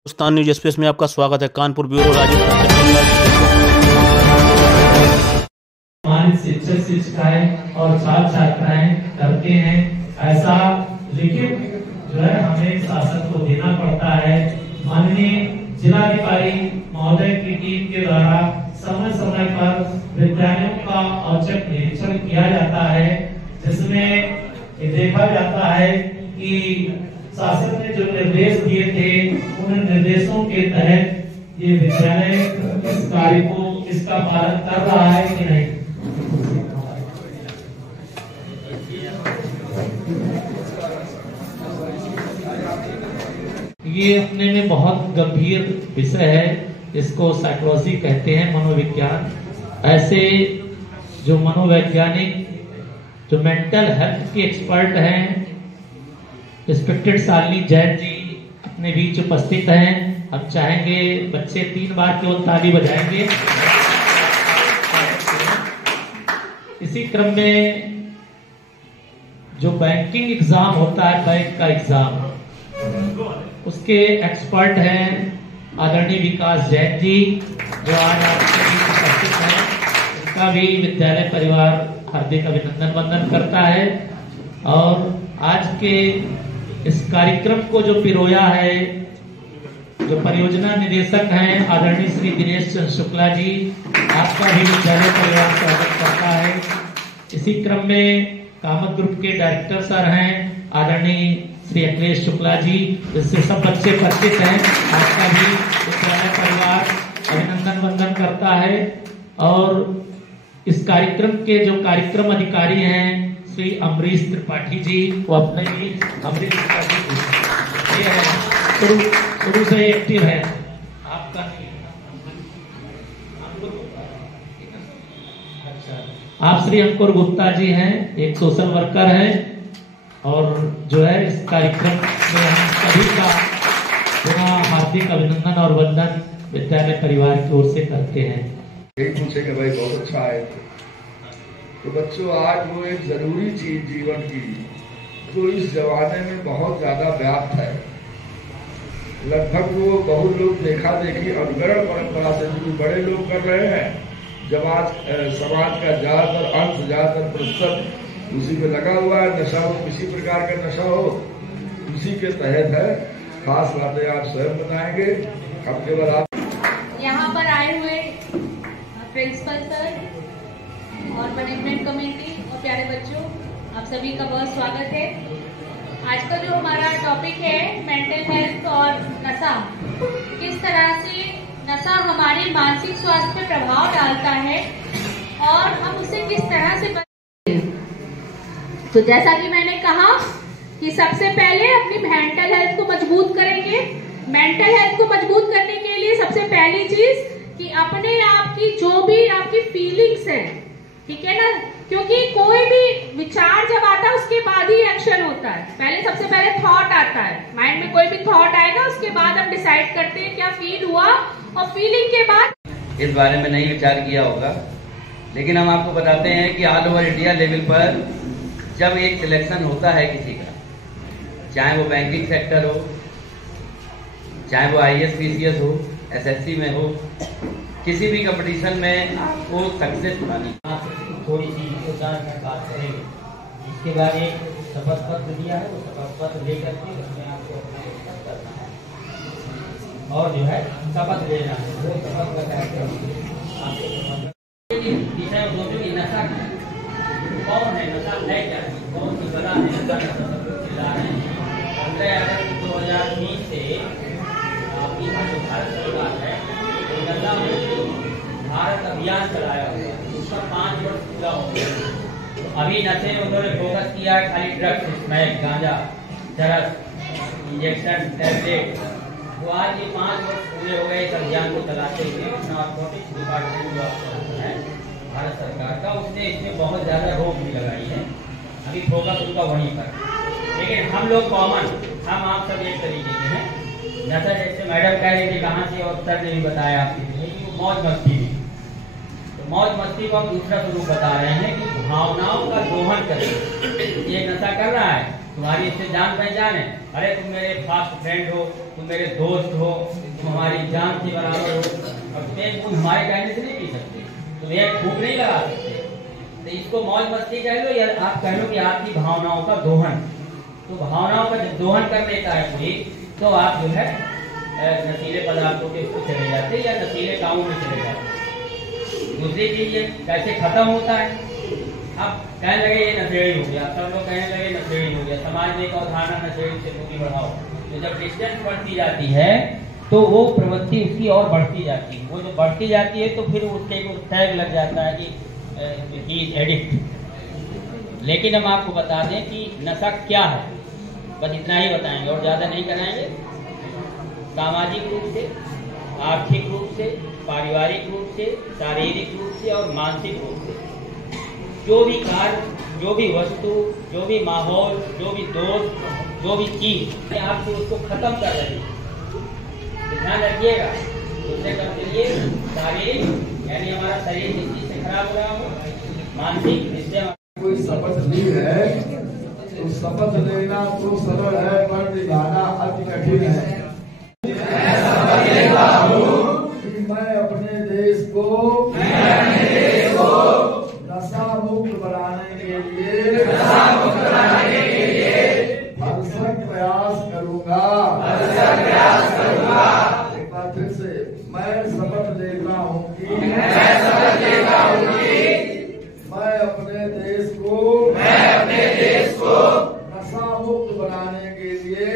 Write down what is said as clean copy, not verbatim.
Hindustan news express में आपका स्वागत है। कानपुर ब्यूरो राजेश। हमारे शिक्षक शिक्षिकाएं और छात्र छात्राएं करते हैं, ऐसा लिखित जो है हमें शासन को देना पड़ता है। माननीय जिलाधिकारी महोदय की टीम के द्वारा समय समय पर विद्यालयों का औचक निरीक्षण किया जाता है, जिसमें देखा जाता है कि शासन ने जो निर्देश दिए थे उन निर्देशों के तहत ये विद्यालय इस कार्य को इसका पालन कर रहा है कि नहीं। ये अपने में बहुत गंभीर विषय है, इसको साइकोलॉजी कहते हैं, मनोविज्ञान। ऐसे जो मनोवैज्ञानिक जो मेंटल हेल्थ के एक्सपर्ट हैं, रिस्पेक्टेड शालिनी जैन जी अपने बीच उपस्थित हैं। हम चाहेंगे बच्चे 3 बार केवल ताली बजाएंगे। इसी क्रम में जो बैंकिंग एग्जाम होता है, बैंक का एग्जाम, उसके एक्सपर्ट हैं आदरणीय विकास जैन जी, जो आज आपके बीच उपस्थित हैं। उनका भी विद्यालय परिवार हार्दिक अभिनंदन वंदन करता है। और आज के इस कार्यक्रम को जो पिरोया है, जो परियोजना निदेशक हैं आदरणीय श्री दिनेश चंद्र शुक्ला जी, आपका भी विद्यालय परिवार स्वागत करता है। इसी क्रम में कामत ग्रुप के डायरेक्टर सर हैं आदरणीय श्री अखिलेश शुक्ला जी, जिससे सब बच्चे परिचित हैं। आपका भी विद्यालय परिवार अभिनंदन वंदन करता है। और इस कार्यक्रम के जो कार्यक्रम अधिकारी हैं श्री अमरीश त्रिपाठी जी, वो अपने ही अमरीश त्रिपाठी जी ये है, शुरू से एक्टिव है। आपका नहीं, अच्छा, आप श्री अंकुर गुप्ता जी हैं, एक सोशल वर्कर हैं। और जो है इस कार्यक्रम में हम सभी का पुनः हार्दिक अभिनंदन और वंदन विद्यालय परिवार की ओर से करते हैं। यही पूछे कि भाई बहुत अच्छा है। तो बच्चों, आज वो एक जरूरी चीज जीवन की जो इस जमाने में बहुत ज्यादा व्याप्त है, लगभग वो बहुत लोग देखा देखी अनुकरण परंपरा से जो बड़े लोग कर रहे हैं, समाज का ज्यादातर अंश, ज्यादातर प्रतिशत उसी पे लगा हुआ है। नशा हो, किसी प्रकार का नशा हो, उसी के तहत है। खास बातें आप स्वयं बताएंगे। अब केवल आप यहाँ पर आए हुए प्रिंसिपल सर और मैनेजमेंट कमेटी और प्यारे बच्चों, आप सभी का बहुत स्वागत है। आज का जो हमारा टॉपिक है मेंटल हेल्थ और नशा, किस तरह से नशा हमारे मानसिक स्वास्थ्य पर प्रभाव डालता है और हम उसे किस तरह से। तो जैसा कि मैंने कहा कि सबसे पहले अपनी मेंटल हेल्थ को मजबूत करेंगे। मेंटल हेल्थ को मजबूत करने के लिए सबसे पहली चीज कि अपने आप की जो भी आपकी फीलिंग्स है, ठीक है ना, क्योंकि कोई भी विचार जब आता है उसके बाद ही एक्शन होता है। पहले सबसे पहले थॉट आता है, माइंड में कोई भी थॉट आएगा, उसके बाद हम डिसाइड करते हैं क्या फील हुआ, और फीलिंग के बाद इस बारे में नहीं विचार किया होगा। लेकिन हम आपको बताते हैं कि ऑल ओवर इंडिया लेवल पर जब एक सिलेक्शन होता है किसी का, चाहे वो बैंकिंग सेक्टर हो, चाहे वो IAS PCS हो, SSC में हो, किसी भी कंपटीशन में आपको सक्सेस पानी। थोड़ी सी 4 मिनट बात करेंगे। इसके बाद एक शपथ पत्र दिया है, वो शपथ पत्र लेकर के उसमें आपको अपना शपथ करना है और जो है शपथ लेना है। वो शपथ का कार्यक्रम विषय सोचो कि नशा कौन है, नशा है क्या, कौन सी कला है, नशा खिला रहे हैं। 15 अगस्त 2020 से आपकी जो भारत सरकार है नशा भारत अभियान चलाया हुआ है, उसका 5 वर्ष पूरा हो गया। तो अभी नशे में उन्होंने फोकस किया है खाली ड्रग्स, स्मैक, गांजा, चरस, इंजेक्शन, टैबलेट। तो आज ये 5 वर्ष पूरे हो गए इस अभियान को चलाते हुए। नारकोटिक्स डिपार्टमेंट जो आपको है भारत सरकार का, उसने इसमें बहुत ज्यादा रोक भी लगाई है। अभी फोकस उनका वहीं पर। लेकिन हम लोग कॉमन, हम आप सब एक तरीके के हैं। नशा जैसे मैडम कह रही थी कहाँ से, और सर ने भी बताया आपके लिए कि वो मौज मस्ती थी। तो मौज मस्ती को हम दूसरा स्वरूप बता रहे हैं कि भावनाओं का दोहन करें। ये नशा कर रहा है, तुम्हारी इससे जान पहचान है, अरे तुम मेरे फास्ट फ्रेंड हो, तुम मेरे दोस्त हो, तुम हमारी जान के बराबर हो, और तुम हमारे कहने से नहीं पी सकते, तुम एक फूक नहीं लगा सकते। तो इसको मौज मस्ती कह लो या आप कह लो कि आपकी भावनाओं का दोहन। तो भावनाओं का जब दोहन कर लेता है कोई, तो आप जो है नशीले पदार्थों के उसको चले जाते या नशीले कामों में चले जाते। दूसरी चीज ये कैसे खत्म होता है, अब कहने लगे ये नशेड़ी हो गया, सब लोग कहने लगे नशेड़ी हो गया, समाज में एक अवधारणा नशेड़ी से दूरी बढ़ाओ। तो जब डिस्टेंस बढ़ती जाती है तो वो प्रवृत्ति उसकी और बढ़ती जाती है, वो जो बढ़ती जाती है तो फिर उसके एक टैग लग जाता है कि ही इज एडिक्ट। लेकिन हम आपको बता दें कि नशा क्या है, बस इतना ही बताएंगे और ज्यादा नहीं कराएंगे। सामाजिक रूप से, आर्थिक रूप से, पारिवारिक रूप से, शारीरिक रूप से और मानसिक रूप से जो भी कार्य, जो भी वस्तु, जो भी माहौल, जो भी दोस्त, जो भी चीज आपको उसको खत्म कर रही है, ध्यान रखिएगा। उससे कम करिए शारीरिक, यानी हमारा शरीर जिस चीज से खराब हो रहा हो, मानसिक जिससे कोई शपथ ली है तो शपथ लेना तो सरल है पर निभाना अति कठिन है। कि मैं अपने देश को नशा मुक्त बनाने के लिए भरसक प्रयास करूंगा। एक बार फिर से मैं शपथ लेता हूँ कि मैं अपने देश को नशा मुक्त बनाने के लिए